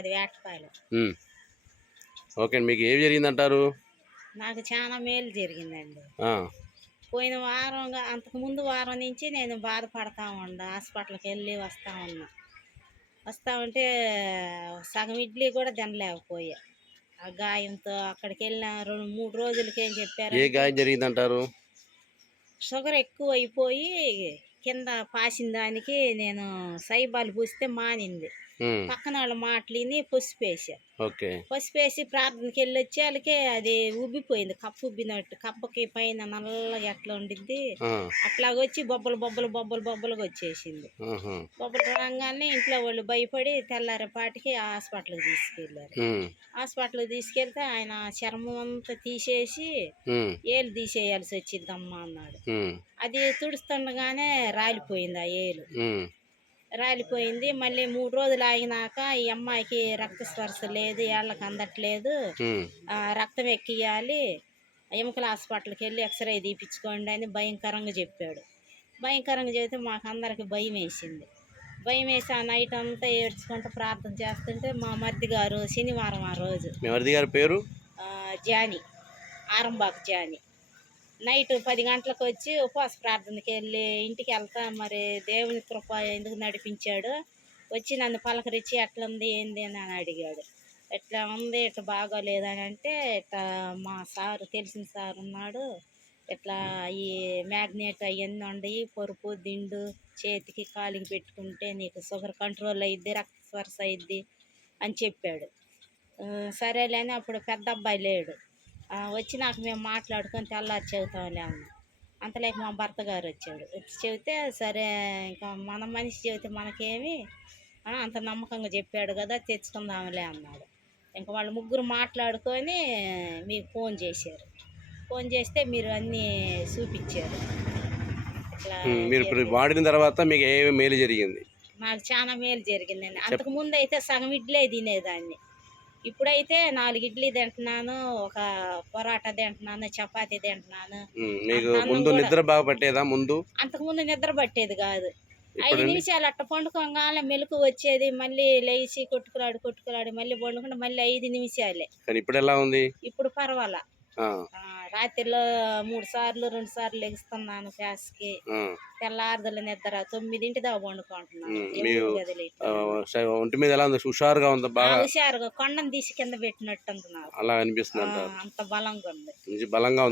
మాది వేటపాలెం. ఓకే అండి. మీకు ఏమి జరిగిందంటారు? నాకు చాలా మేలు జరిగిందండి. ఆ, పోయిన వారంగా అంతకుముందు వారం నుంచి నేను బాధపడతా ఉన్నా. హాస్పిటల్కి వెళ్ళి వస్తా ఉంటే సగం ఇడ్లీ కూడా తినలేకపోయా. ఆ గాయంతో అక్కడికి వెళ్ళిన 2-3 రోజులకి ఏం ఏ చెప్పారంటే గాయం జరిగిందంటారు? షుగర్ ఎక్కువ అయిపోయి కింద పాసిన దానికి నేను సైబాలు పూస్తే మానింది. ఉమ్, పక్కన వాళ్ళ మాటలిని పసుపేసా. ఓకే. పసుపేసి ప్రార్థనకి వెళ్ళి వచ్చేళ్ళకి అది ఉబ్బిపోయింది. కప్పు ఉబ్బినట్టు, కప్పకి పైన నల్లగా ఎట్లా ఉండిద్ది ఆ, అట్లాగొచ్చి బొబ్బలుగా వచ్చేసింది. ఆహా, బొబ్బలు రాగానే ఇంట్లో వాళ్ళు భయపడి తెల్లారేపాటికి హాస్పిటల్కి తీసుకెళ్ళారు. ఉమ్, హాస్పిటల్కి తీసుకెళ్తే ఆయన చర్మం అంతా తీసేసి ఉమ్, ఏలు తీసేయాల్సి వచ్చిద్దమ్మా అన్నాడు. ఉమ్, అది తుడుస్తుండగానే రాలిపోయింది ఆ ఏలు. ఉమ్, రాలిపోయింది. మళ్ళీ 3 రోజులు ఆగినాక ఈ అమ్మాయికి రక్త స్పర్శ లేదు, ఏళ్ళకి అందట్లేదు, ఉమ్, రక్తం ఎక్కియాలి, ఎముకల హాస్పిటల్కి వెళ్ళి ఎక్స్రే తీపించుకోండి అని భయంకరంగా చెప్పాడు. భయంకరంగా చెబితే మాకు అందరికి భయం వేసింది. భయం వేసి ఆ నైట్ అంతా ఏడ్చుకుంటూ ప్రార్థన చేస్తుంటే మా మరిది గారు శనివారం ఆ రోజు మీ మరిది గారి పేరు? జాని, ఆరంబాకు జాని, నైట్ 10 గంటలకు వచ్చి ఉపవాస ప్రార్థనకి వెళ్ళి ఇంటికి వెళ్తా మరి దేవుని కృప ఎందుకు నడిపించాడు. వచ్చి నన్ను పలకరించి ఎట్లుంది ఏంది అని అడిగాడు. ఎట్లా ఉంది, ఇట్లా బాగోలేదని అంటే ఇట్లా మా సారు తెలిసిన సార్ ఉన్నాడు, ఇట్లా ఈ మ్యాగ్నెట్ అవన్నీ ఉండయి, పరుపు దిండు చేతికి కాలికి పెట్టుకుంటే నీకు షుగర్ కంట్రోల్ అయ్యిద్ది, రక్త స్పర్శ అయ్యిద్ది అని చెప్పాడు. సరేలే అని అప్పుడు పెద్ద అబ్బాయి లేడు. వచ్చి నాకు మేము మాట్లాడుకొని తెల్లారి చెబుతాంలే అన్న. అంతలేక మా భర్త గారు వచ్చాడు. వచ్చి చెబితే సరే ఇంకా మన మనిషి చెబితే మనకేమి, అంత నమ్మకంగా చెప్పాడు కదా తెచ్చుకుందాంలే అన్నాడు. ఇంకా వాళ్ళు ముగ్గురు మాట్లాడుకొని మీకు ఫోన్ చేశారు. ఫోన్ చేస్తే మీరు అన్నీ చూపించారు. ఇట్లా మీరు ఇప్పుడు వాడిన తర్వాత మీకు ఏ మేలు జరిగింది? నాకు చాలా మేలు జరిగిందండి. అంతకుముందు అయితే సగం ఇడ్లే తినేదాన్ని. ఇప్పుడైతే 4 ఇడ్లీ తింటున్నాను, ఒక పొరాటా తింటున్నాను, చపాతీ తింటున్నాను. మీకు ముందు నిద్ర బాగా పట్టేదా? అంతకుముందు నిద్ర పట్టేది కాదు. 5 ఇప్పుడండి? నిమిషాలు అట్ట పండుకోగానే మెలకు వచ్చేది. మళ్ళీ లేచి కొట్టుకురాడు మళ్ళీ పండుకుంటే మళ్ళీ 5 నిమిషాలే. కానీ ఇప్పుడు ఎలా ఉంది? ఇప్పుడు పర్వాలా. ఆ, రాత్రిలో 3 సార్లు 2 సార్లు లెగుస్తున్నాను ఫ్యాస్కి. ఆ, తెల్లారుదల నిద్ర 9 దాకా పండుకుంటున్నాను. మీరు ఎప్పుడు గదిలేట్టు ఒంటి మీద ఎలా ఉంది? హుషారుగా ఉందా? బాగా హుషారుగా కొండను తీసి కింద పెట్టినట్టు నాకు అలా అనిపిస్తుంది అంటారు. అంత బలంగా ఉంది. బలంగా ఉంది.